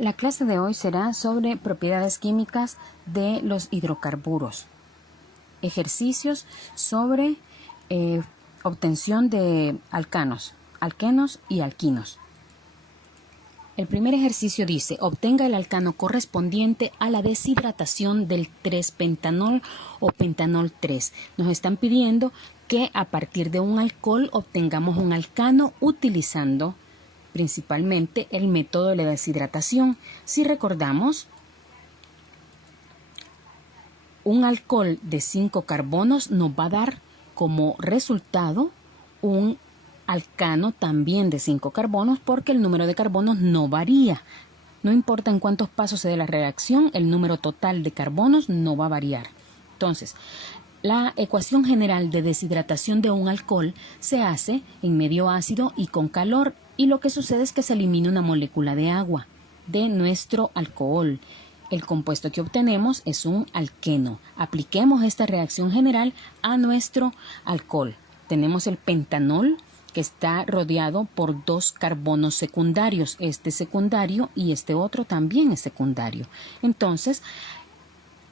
La clase de hoy será sobre propiedades químicas de los hidrocarburos. Ejercicios sobre obtención de alcanos, alquenos y alquinos. El primer ejercicio dice, obtenga el alcano correspondiente a la deshidratación del 3-pentanol o pentanol 3. Nos están pidiendo que a partir de un alcohol obtengamos un alcano utilizando principalmente el método de la deshidratación. Si recordamos, un alcohol de 5 carbonos nos va a dar como resultado un alcano también de 5 carbonos porque el número de carbonos no varía. No importa en cuántos pasos se dé la reacción, el número total de carbonos no va a variar. Entonces, la ecuación general de deshidratación de un alcohol se hace en medio ácido y con calor, y lo que sucede es que se elimina una molécula de agua de nuestro alcohol. El compuesto que obtenemos es un alqueno. Apliquemos esta reacción general a nuestro alcohol. Tenemos el pentanol, que está rodeado por 2 carbonos secundarios. Este secundario y este otro también es secundario. Entonces,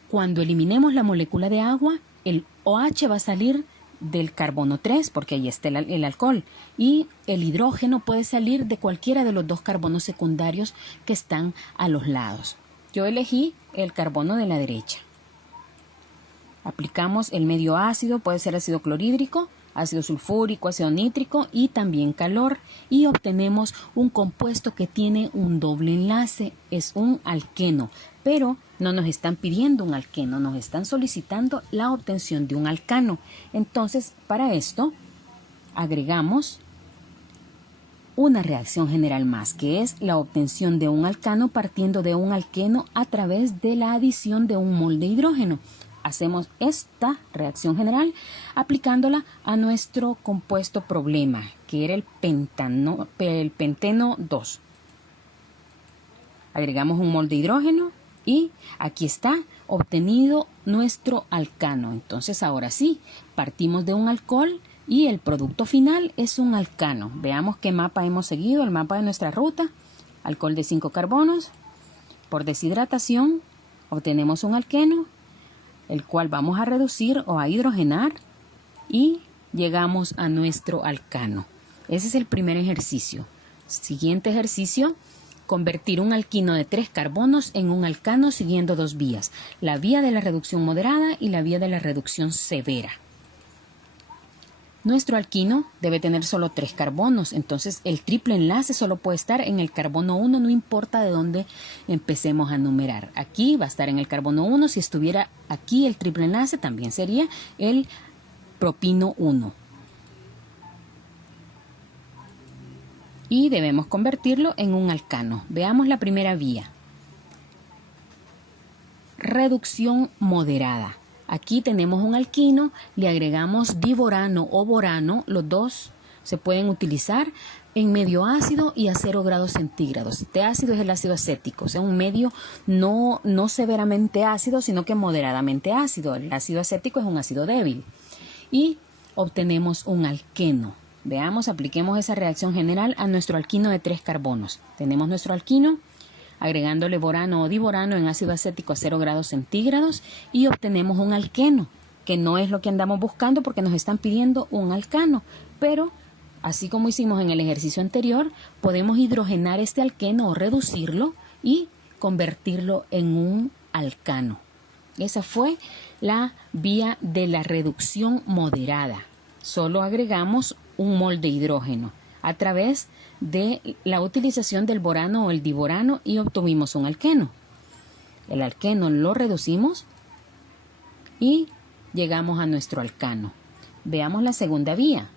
cuando eliminemos la molécula de agua, el OH va a salir del carbono 3, porque ahí está el alcohol, y el hidrógeno puede salir de cualquiera de los 2 carbonos secundarios que están a los lados. Yo elegí el carbono de la derecha. Aplicamos el medio ácido, puede ser ácido clorhídrico, ácido sulfúrico, ácido nítrico y también calor, y obtenemos un compuesto que tiene un doble enlace, es un alqueno, pero no nos están pidiendo un alqueno, nos están solicitando la obtención de un alcano. Entonces, para esto, agregamos una reacción general más, que es la obtención de un alcano partiendo de un alqueno a través de la adición de un mol de hidrógeno. Hacemos esta reacción general aplicándola a nuestro compuesto problema, que era el penteno 2. Agregamos un mol de hidrógeno y aquí está obtenido nuestro alcano. Entonces, ahora sí, partimos de un alcohol y el producto final es un alcano. Veamos qué mapa hemos seguido, el mapa de nuestra ruta. Alcohol de 5 carbonos. Por deshidratación obtenemos un alqueno, el cual vamos a reducir o a hidrogenar y llegamos a nuestro alcano. Ese es el primer ejercicio. Siguiente ejercicio, convertir un alquino de 3 carbonos en un alcano siguiendo 2 vías, la vía de la reducción moderada y la vía de la reducción severa. Nuestro alquino debe tener solo 3 carbonos, entonces el triple enlace solo puede estar en el carbono 1, no importa de dónde empecemos a numerar. Aquí va a estar en el carbono 1, si estuviera aquí el triple enlace también sería el propino 1. Y debemos convertirlo en un alcano. Veamos la primera vía. Reducción moderada. Aquí tenemos un alquino, le agregamos diborano o borano, los dos se pueden utilizar en medio ácido y a 0 grados centígrados. Este ácido es el ácido acético, o sea, un medio no severamente ácido, sino que moderadamente ácido. El ácido acético es un ácido débil. Y obtenemos un alqueno. Veamos, apliquemos esa reacción general a nuestro alquino de 3 carbonos. Tenemos nuestro alquino, agregándole borano o diborano en ácido acético a 0 grados centígrados y obtenemos un alqueno, que no es lo que andamos buscando porque nos están pidiendo un alcano, pero así como hicimos en el ejercicio anterior, podemos hidrogenar este alqueno o reducirlo y convertirlo en un alcano. Esa fue la vía de la reducción moderada. Solo agregamos un mol de hidrógeno a través de la utilización del borano o el diborano y obtuvimos un alqueno. El alqueno lo reducimos y llegamos a nuestro alcano. Veamos la segunda vía,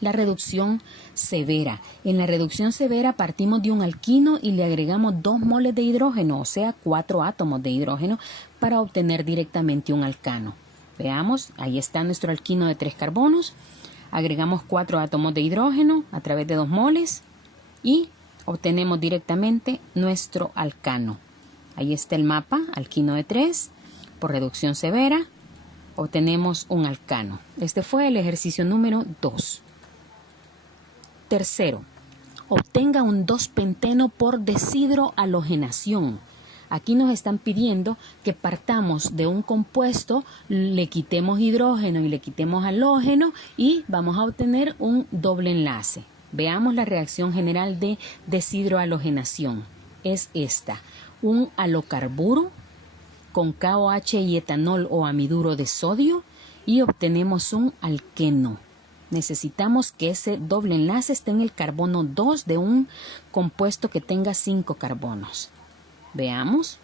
la reducción severa. En la reducción severa partimos de un alquino y le agregamos 2 moles de hidrógeno, o sea 4 átomos de hidrógeno para obtener directamente un alcano. Veamos, ahí está nuestro alquino de 3 carbonos. Agregamos 4 átomos de hidrógeno a través de 2 moles y obtenemos directamente nuestro alcano. Ahí está el mapa, alquino de 3, por reducción severa, obtenemos un alcano. Este fue el ejercicio número 2. Tercero, obtenga un 2-penteno por deshidrohalogenación. Aquí nos están pidiendo que partamos de un compuesto, le quitemos hidrógeno y le quitemos halógeno y vamos a obtener un doble enlace. Veamos la reacción general de deshidrohalogenación. Es esta: un halocarburo con KOH y etanol o amiduro de sodio y obtenemos un alqueno. Necesitamos que ese doble enlace esté en el carbono 2 de un compuesto que tenga 5 carbonos. Veamos.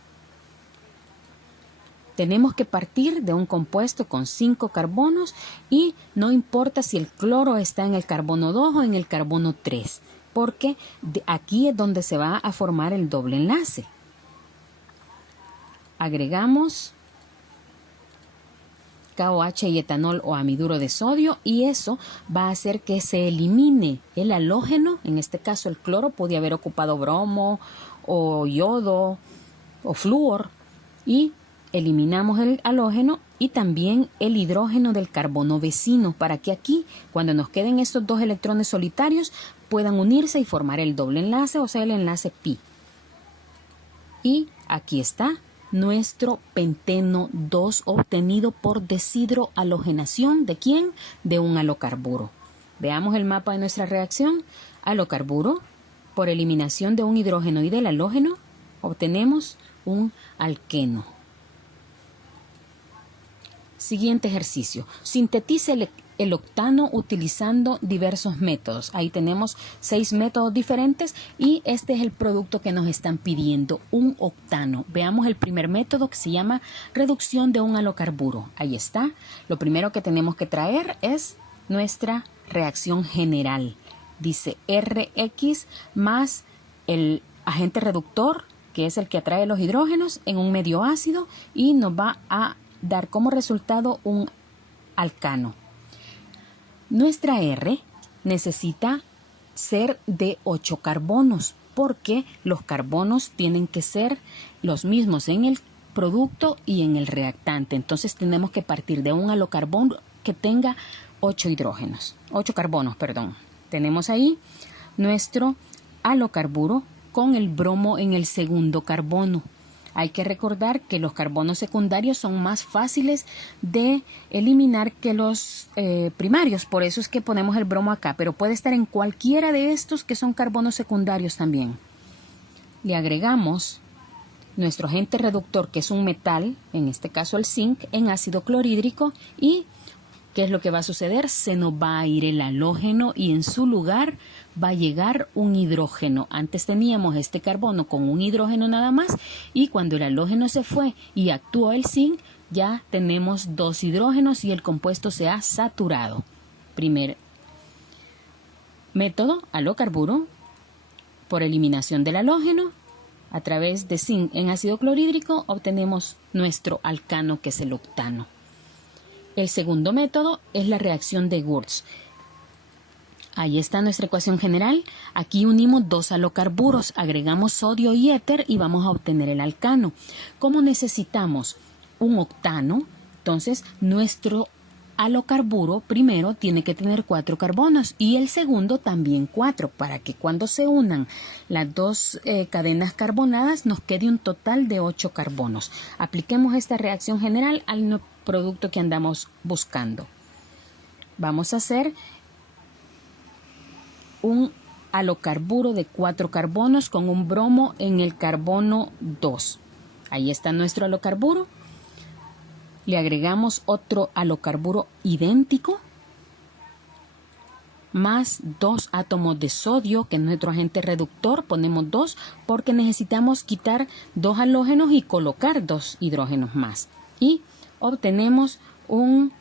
Tenemos que partir de un compuesto con 5 carbonos y no importa si el cloro está en el carbono 2 o en el carbono 3, porque aquí es donde se va a formar el doble enlace. Agregamos KOH y etanol o amiduro de sodio y eso va a hacer que se elimine el halógeno. En este caso el cloro podía haber ocupado bromo o yodo o flúor y eliminamos el halógeno y también el hidrógeno del carbono vecino para que aquí, cuando nos queden estos 2 electrones solitarios, puedan unirse y formar el doble enlace, o sea, el enlace pi. Y aquí está nuestro penteno 2 obtenido por deshidrohalogenación. ¿De quién? De un halocarburo. Veamos el mapa de nuestra reacción. Halocarburo, por eliminación de un hidrógeno y del halógeno, obtenemos un alqueno. Siguiente ejercicio. Sintetice el octano utilizando diversos métodos. Ahí tenemos 6 métodos diferentes y este es el producto que nos están pidiendo, un octano. Veamos el primer método que se llama reducción de un halocarburo. Ahí está. Lo primero que tenemos que traer es nuestra reacción general. Dice Rx más el agente reductor, que es el que atrae los hidrógenos, en un medio ácido y nos va a dar como resultado un alcano. Nuestra R necesita ser de 8 carbonos porque los carbonos tienen que ser los mismos en el producto y en el reactante. Entonces tenemos que partir de un halocarbono que tenga 8 carbonos. Tenemos ahí nuestro halocarburo con el bromo en el segundo carbono. Hay que recordar que los carbonos secundarios son más fáciles de eliminar que los primarios. Por eso es que ponemos el bromo acá, pero puede estar en cualquiera de estos que son carbonos secundarios también. Le agregamos nuestro agente reductor, que es un metal, en este caso el zinc, en ácido clorhídrico. ¿Y qué es lo que va a suceder? Se nos va a ir el halógeno y en su lugar va a llegar un hidrógeno. Antes teníamos este carbono con un hidrógeno nada más y cuando el halógeno se fue y actuó el zinc, ya tenemos 2 hidrógenos y el compuesto se ha saturado. Primer método, halocarburo, por eliminación del halógeno, a través de zinc en ácido clorhídrico obtenemos nuestro alcano, que es el octano. El segundo método es la reacción de Wurtz. Ahí está nuestra ecuación general. Aquí unimos 2 halocarburos, agregamos sodio y éter y vamos a obtener el alcano. Como necesitamos un octano, entonces nuestro halocarburo primero tiene que tener 4 carbonos y el segundo también 4, para que cuando se unan las 2 cadenas carbonadas nos quede un total de 8 carbonos. Apliquemos esta reacción general al producto que andamos buscando. Vamos a hacer un halocarburo de 4 carbonos con un bromo en el carbono 2. Ahí está nuestro halocarburo. Le agregamos otro halocarburo idéntico más 2 átomos de sodio, que es nuestro agente reductor. Ponemos 2 porque necesitamos quitar 2 halógenos y colocar 2 hidrógenos más. Y obtenemos un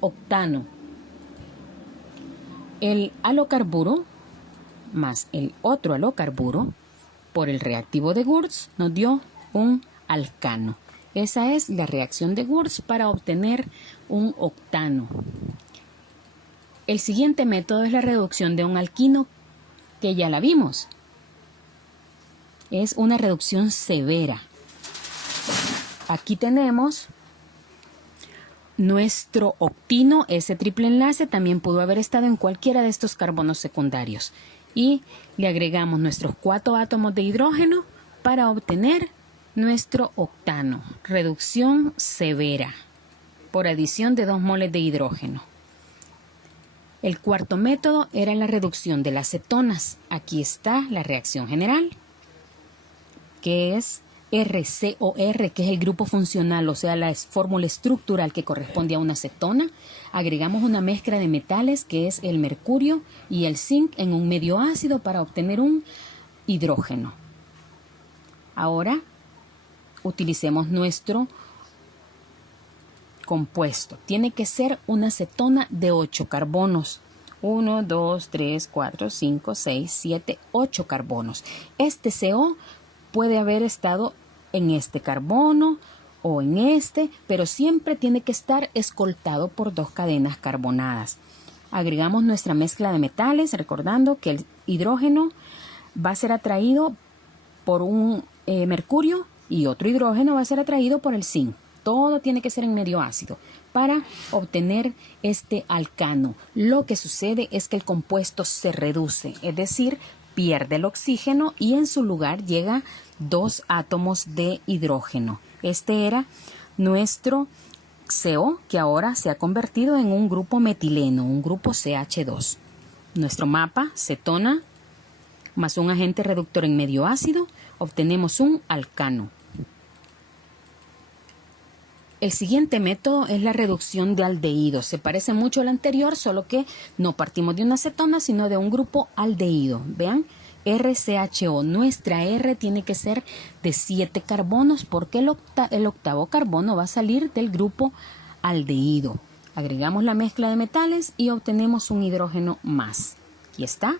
octano. El halocarburo más el otro halocarburo por el reactivo de Wurtz nos dio un alcano. Esa es la reacción de Wurtz para obtener un octano. El siguiente método es la reducción de un alquino, que ya la vimos. Es una reducción severa. Aquí tenemos nuestro octino. Ese triple enlace también pudo haber estado en cualquiera de estos carbonos secundarios. y le agregamos nuestros 4 átomos de hidrógeno para obtener nuestro octano. Reducción severa por adición de 2 moles de hidrógeno. El cuarto método era la reducción de las cetonas. Aquí está la reacción general, que es RCOR, que es el grupo funcional, o sea, la fórmula estructural que corresponde a una cetona. Agregamos una mezcla de metales, que es el mercurio y el zinc, en un medio ácido para obtener un hidrógeno. Ahora, utilicemos nuestro compuesto. Tiene que ser una cetona de 8 carbonos. 1, 2, 3, 4, 5, 6, 7, 8 carbonos. Este CO puede haber estado en este carbono o en este, pero siempre tiene que estar escoltado por 2 cadenas carbonadas. Agregamos nuestra mezcla de metales, recordando que el hidrógeno va a ser atraído por un mercurio y otro hidrógeno va a ser atraído por el zinc. Todo tiene que ser en medio ácido para obtener este alcano. Lo que sucede es que el compuesto se reduce, es decir, pierde el oxígeno y en su lugar llega 2 átomos de hidrógeno. Este era nuestro CO, que ahora se ha convertido en un grupo metileno, un grupo CH2. Nuestro mapa, cetona más un agente reductor en medio ácido, obtenemos un alcano. El siguiente método es la reducción de aldehídos. Se parece mucho al anterior, solo que no partimos de una cetona, sino de un grupo aldehído. Vean, RCHO. Nuestra R tiene que ser de 7 carbonos porque el octavo carbono va a salir del grupo aldehído. Agregamos la mezcla de metales y obtenemos un hidrógeno más. Aquí está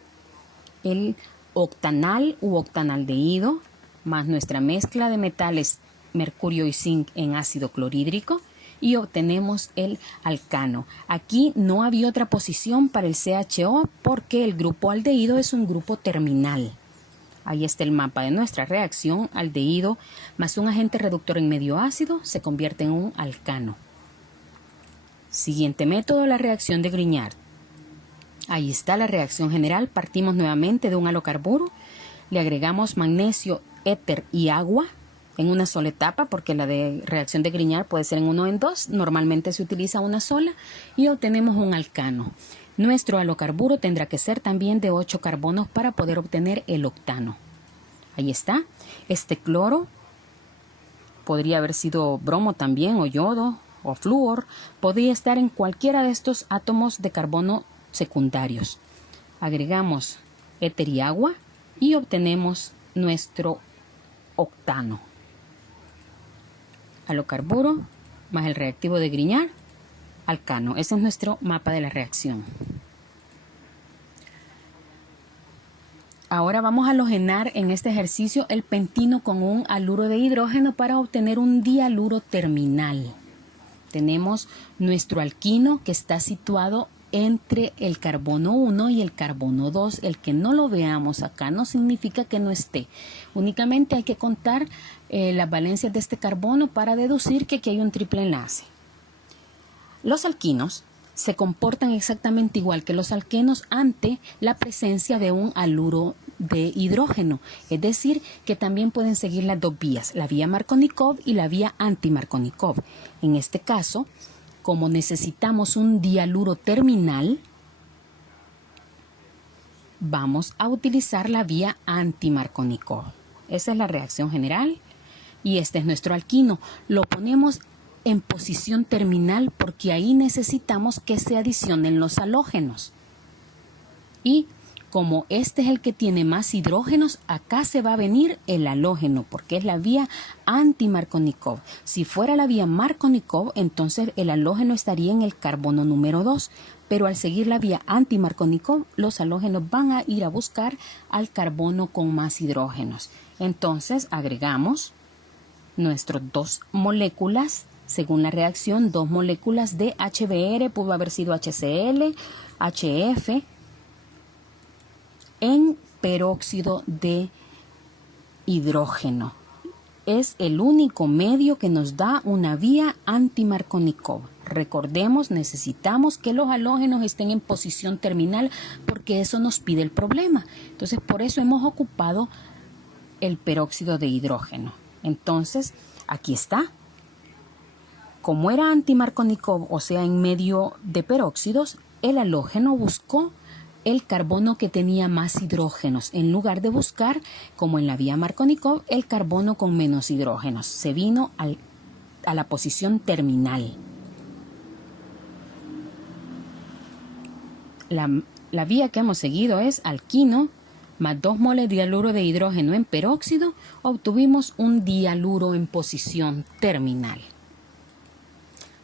el octanal u octanaldehído más nuestra mezcla de metales mercurio y zinc en ácido clorhídrico y obtenemos el alcano. Aquí no había otra posición para el CHO porque el grupo aldehído es un grupo terminal. Ahí está el mapa de nuestra reacción. Aldehído más un agente reductor en medio ácido se convierte en un alcano. Siguiente método, la reacción de Grignard. Ahí está la reacción general. Partimos nuevamente de un halocarburo. Le agregamos magnesio, éter y agua en una sola etapa, porque la de reacción de Grignard puede ser en 1 o en 2. Normalmente se utiliza una sola y obtenemos un alcano. Nuestro halocarburo tendrá que ser también de 8 carbonos para poder obtener el octano. Ahí está. Este cloro podría haber sido bromo también, o yodo, o flúor. Podría estar en cualquiera de estos átomos de carbono secundarios. Agregamos éter y agua y obtenemos nuestro octano. Halocarburo más el reactivo de Grignard, alcano. Ese es nuestro mapa de la reacción. Ahora vamos a halogenar en este ejercicio el pentino con un haluro de hidrógeno para obtener un dihaluro terminal. Tenemos nuestro alquino que está situado entre el carbono 1 y el carbono 2. El que no lo veamos acá no significa que no esté. Únicamente hay que contar las valencias de este carbono para deducir que aquí hay un triple enlace. Los alquinos se comportan exactamente igual que los alquenos ante la presencia de un haluro de hidrógeno, es decir, que también pueden seguir las dos vías, la vía Markovnikov y la vía anti-Markovnikov. En este caso, como necesitamos un dihaluro terminal, vamos a utilizar la vía anti-Markovnikov. Esa es la reacción general y este es nuestro alquino. Lo ponemos en posición terminal porque ahí necesitamos que se adicionen los halógenos. Y como este es el que tiene más hidrógenos, acá se va a venir el halógeno porque es la vía anti-Markovnikov. Si fuera la vía Markovnikov, entonces el halógeno estaría en el carbono número 2. Pero al seguir la vía anti-Markovnikov, los halógenos van a ir a buscar al carbono con más hidrógenos. Entonces agregamos nuestras 2 moléculas. Según la reacción, 2 moléculas de HBr, pudo haber sido HCl, HF, en peróxido de hidrógeno. Es el único medio que nos da una vía anti-Markovnikov. Recordemos, necesitamos que los halógenos estén en posición terminal porque eso nos pide el problema. Entonces, por eso hemos ocupado el peróxido de hidrógeno. Entonces, aquí está. Como era anti-Markovnikov, o sea, en medio de peróxidos, el halógeno buscó el carbono que tenía más hidrógenos, en lugar de buscar, como en la vía Markovnikov, el carbono con menos hidrógenos. Se vino a la posición terminal. La vía que hemos seguido es alquino más 2 moles de dialuro de hidrógeno en peróxido, obtuvimos un dialuro en posición terminal.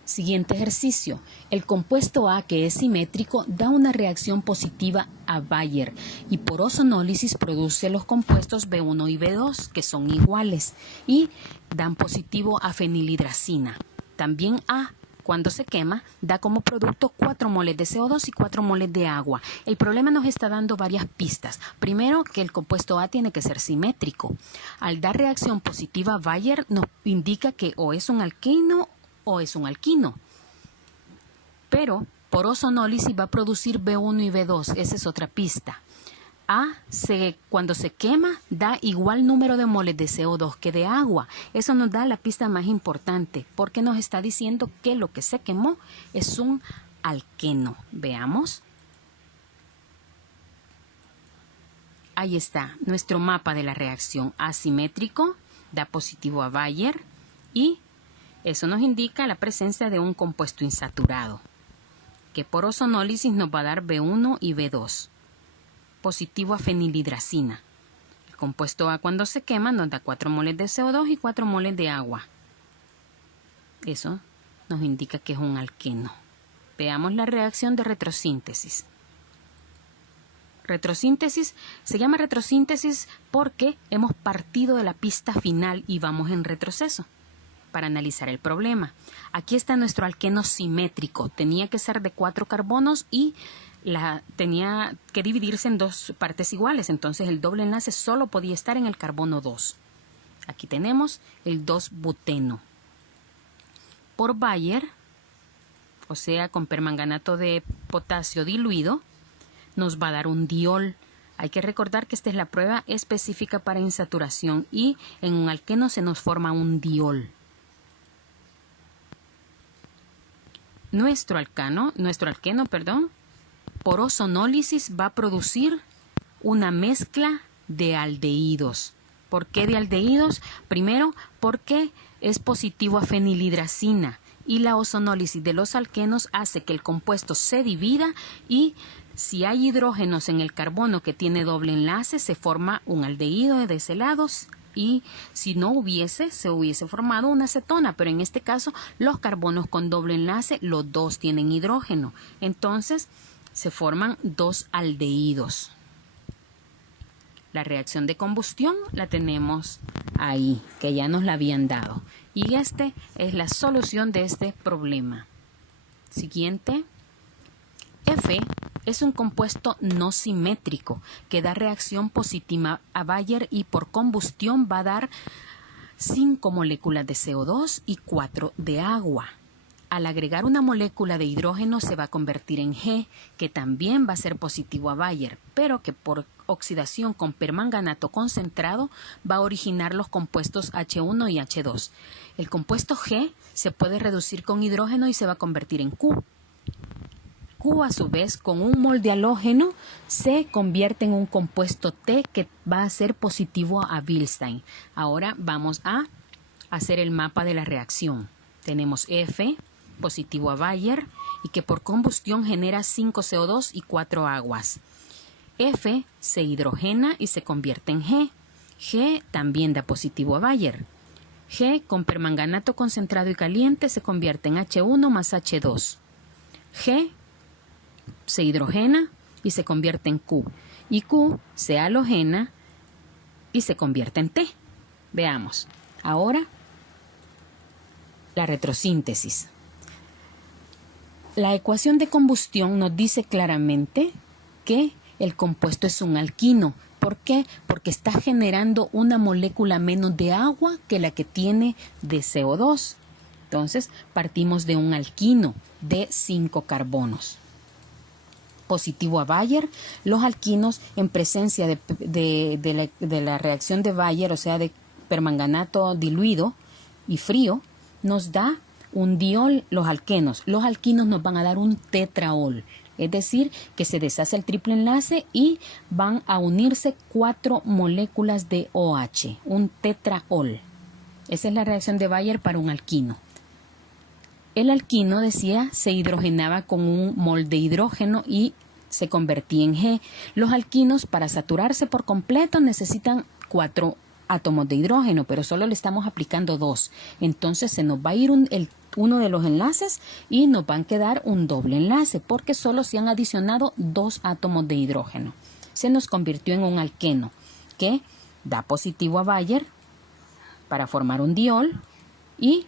Siguiente ejercicio. El compuesto A, que es simétrico, da una reacción positiva a Bayer y por ozonólisis produce los compuestos B1 y B2, que son iguales, y dan positivo a fenilhidracina. También A, cuando se quema, da como producto 4 moles de CO2 y 4 moles de agua. El problema nos está dando varias pistas. Primero, que el compuesto A tiene que ser simétrico. Al dar reacción positiva a Bayer, nos indica que o es un alqueno o es un alquino. Pero por ozonólisis va a producir B1 y B2. Esa es otra pista. A, cuando se quema, da igual número de moles de CO2 que de agua. Eso nos da la pista más importante, porque nos está diciendo que lo que se quemó es un alqueno. Veamos. Ahí está nuestro mapa de la reacción. Asimétrico, da positivo a Bayer y eso nos indica la presencia de un compuesto insaturado, que por ozonólisis nos va a dar B1 y B2. Positivo a fenilhidracina. El compuesto A cuando se quema nos da 4 moles de CO2 y 4 moles de agua. Eso nos indica que es un alqueno. Veamos la reacción de retrosíntesis. Retrosíntesis se llama retrosíntesis porque hemos partido de la pista final y vamos en retroceso para analizar el problema. Aquí está nuestro alqueno simétrico. Tenía que ser de 4 carbonos y tenía que dividirse en 2 partes iguales. Entonces el doble enlace solo podía estar en el carbono 2. Aquí tenemos el 2-buteno. Por Bayer, o sea, con permanganato de potasio diluido, nos va a dar un diol. Hay que recordar que esta es la prueba específica para insaturación y en un alqueno se nos forma un diol. Nuestro alqueno, por ozonólisis va a producir una mezcla de aldehídos. ¿Por qué de aldehídos? Primero, porque es positivo a fenilhidracina y la ozonólisis de los alquenos hace que el compuesto se divida y si hay hidrógenos en el carbono que tiene doble enlace, se forma un aldehído de ese lado. Y si no hubiese, se hubiese formado una acetona, pero en este caso los carbonos con doble enlace, los dos tienen hidrógeno. Entonces se forman 2 aldehídos. La reacción de combustión la tenemos ahí, que ya nos la habían dado. Y esta es la solución de este problema. Siguiente. F es un compuesto no simétrico que da reacción positiva a Bayer y por combustión va a dar 5 moléculas de CO2 y 4 de agua. Al agregar una molécula de hidrógeno se va a convertir en G, que también va a ser positivo a Bayer, pero que por oxidación con permanganato concentrado va a originar los compuestos H1 y H2. El compuesto G se puede reducir con hidrógeno y se va a convertir en Q. Q, a su vez, con un mol de halógeno, se convierte en un compuesto T que va a ser positivo a Bilstein. Ahora vamos a hacer el mapa de la reacción. Tenemos F, positivo a Bayer, y que por combustión genera 5 CO2 y 4 aguas. F se hidrogena y se convierte en G. G también da positivo a Bayer. G, con permanganato concentrado y caliente, se convierte en H1 más H2. G se hidrogena y se convierte en Q. Y Q se halogena y se convierte en T. Veamos. Ahora, la retrosíntesis. La ecuación de combustión nos dice claramente que el compuesto es un alquino. ¿Por qué? Porque está generando una molécula menos de agua que la que tiene de CO2. Entonces partimos de un alquino de 5 carbonos. Positivo a Bayer, los alquinos en presencia de la reacción de Bayer, o sea, de permanganato diluido y frío, nos da un diol. Los alquenos nos van a dar un tetraol, es decir, que se deshace el triple enlace y van a unirse 4 moléculas de OH, un tetraol. Esa es la reacción de Bayer para un alquino. El alquino, decía, se hidrogenaba con un mol de hidrógeno y se convertía en G. Los alquinos, para saturarse por completo, necesitan 4 átomos de hidrógeno, pero solo le estamos aplicando 2. Entonces se nos va a ir uno de los enlaces y nos van a quedar un doble enlace, porque solo se han adicionado 2 átomos de hidrógeno. Se nos convirtió en un alqueno que da positivo a Bayer para formar un diol, y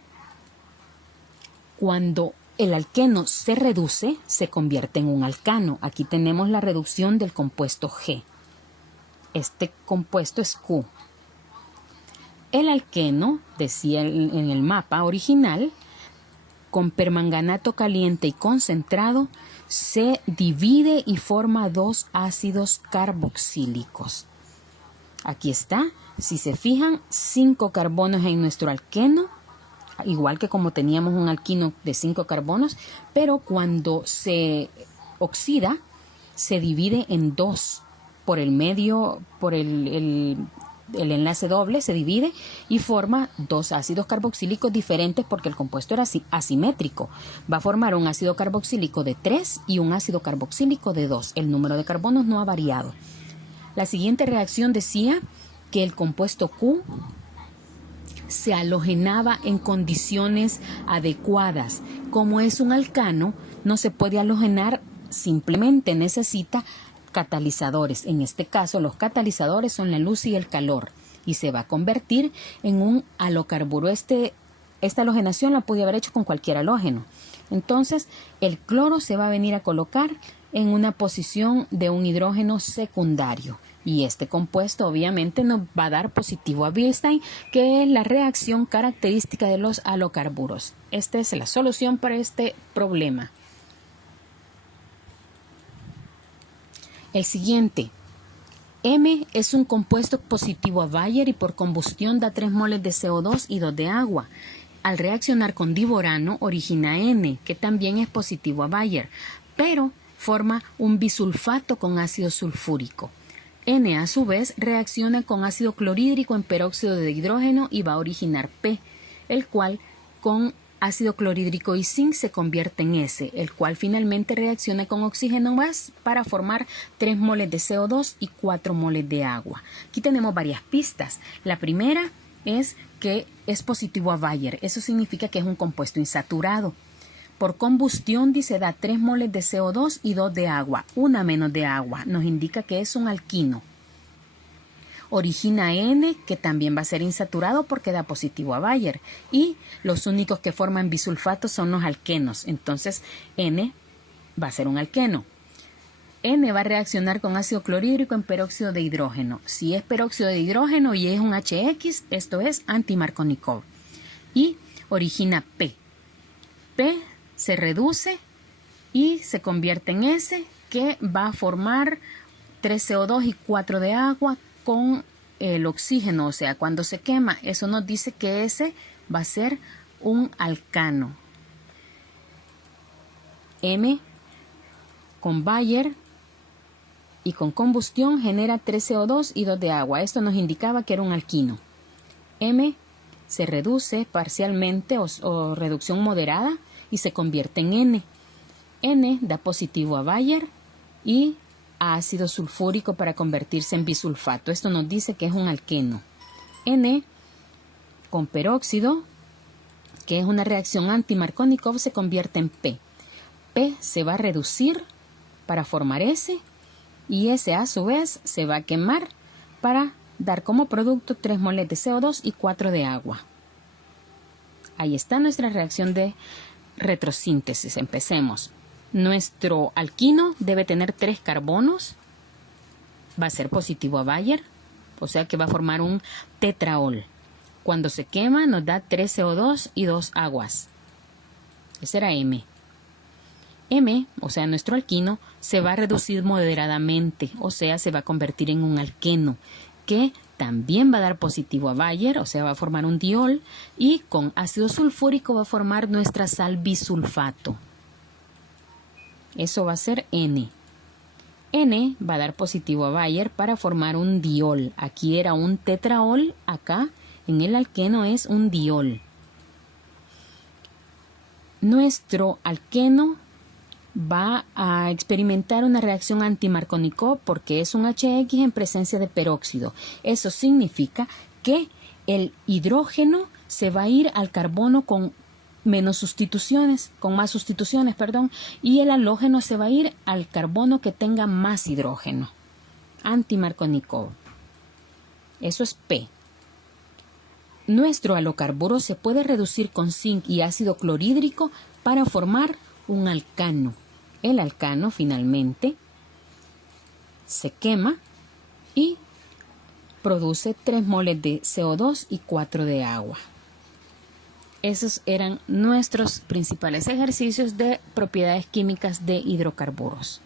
cuando el alqueno se reduce, se convierte en un alcano. Aquí tenemos la reducción del compuesto G. Este compuesto es Q. El alqueno, decía en el mapa original, con permanganato caliente y concentrado, se divide y forma 2 ácidos carboxílicos. Aquí está, si se fijan, 5 carbonos en nuestro alqueno, igual que como teníamos un alquino de 5 carbonos, pero cuando se oxida, se divide en 2 por el medio, por el enlace doble, se divide y forma 2 ácidos carboxílicos diferentes, porque el compuesto era asimétrico. Va a formar un ácido carboxílico de 3 y un ácido carboxílico de 2. El número de carbonos no ha variado. La siguiente reacción decía que el compuesto Q se halogenaba en condiciones adecuadas. Como es un alcano, no se puede halogenar, simplemente necesita catalizadores. En este caso, los catalizadores son la luz y el calor, y se va a convertir en un halocarburo. Esta halogenación la podía haber hecho con cualquier halógeno. Entonces, el cloro se va a venir a colocar en una posición de un hidrógeno secundario. Y este compuesto obviamente nos va a dar positivo a Bilstein, que es la reacción característica de los halocarburos. Esta es la solución para este problema. El siguiente. M es un compuesto positivo a Bayer y por combustión da 3 moles de CO2 y 2 de agua. Al reaccionar con diborano origina N, que también es positivo a Bayer, pero forma un bisulfato con ácido sulfúrico. N a su vez reacciona con ácido clorhídrico en peróxido de hidrógeno y va a originar P, el cual con ácido clorhídrico y zinc se convierte en S, el cual finalmente reacciona con oxígeno más para formar 3 moles de CO2 y 4 moles de agua. Aquí tenemos varias pistas. La primera es que es positivo a Bayer. Eso significa que es un compuesto insaturado. Por combustión, dice, da 3 moles de CO2 y 2 de agua, una menos de agua. Nos indica que es un alquino. Origina N, que también va a ser insaturado porque da positivo a Bayer. Y los únicos que forman bisulfato son los alquenos. Entonces, N va a ser un alqueno. N va a reaccionar con ácido clorhídrico en peróxido de hidrógeno. Si es peróxido de hidrógeno y es un HX, esto es anti-Markovnikov. Y origina P. P se reduce y se convierte en S, que va a formar 3 CO2 y 4 de agua con el oxígeno. O sea, cuando se quema, eso nos dice que S va a ser un alcano. M con Bayer y con combustión genera 3 CO2 y 2 de agua. Esto nos indicaba que era un alquino. M se reduce parcialmente o reducción moderada y se convierte en N. N da positivo a Bayer y a ácido sulfúrico para convertirse en bisulfato. Esto nos dice que es un alqueno. N con peróxido, que es una reacción anti-Markovnikov, se convierte en P. P se va a reducir para formar S y S a su vez se va a quemar para dar como producto 3 moles de CO2 y 4 de agua. Ahí está nuestra reacción de retrosíntesis. Empecemos. Nuestro alquino debe tener 3 carbonos. Va a ser positivo a Bayer, o sea que va a formar un tetraol. Cuando se quema nos da 3 CO2 y 2 aguas. Ese era M. M, o sea, nuestro alquino, se va a reducir moderadamente, o sea, se va a convertir en un alqueno, que también va a dar positivo a Bayer, o sea, va a formar un diol, y con ácido sulfúrico va a formar nuestra sal bisulfato. Eso va a ser N. N va a dar positivo a Bayer para formar un diol. Aquí era un tetraol, acá en el alqueno es un diol. Nuestro alqueno va a experimentar una reacción anti-Markovnikov porque es un HX en presencia de peróxido. Eso significa que el hidrógeno se va a ir al carbono con más sustituciones, y el halógeno se va a ir al carbono que tenga más hidrógeno. Anti-Markovnikov. Eso es P. Nuestro halocarburo se puede reducir con zinc y ácido clorhídrico para formar un alcano. El alcano finalmente se quema y produce 3 moles de CO2 y 4 de agua. Esos eran nuestros principales ejercicios de propiedades químicas de hidrocarburos.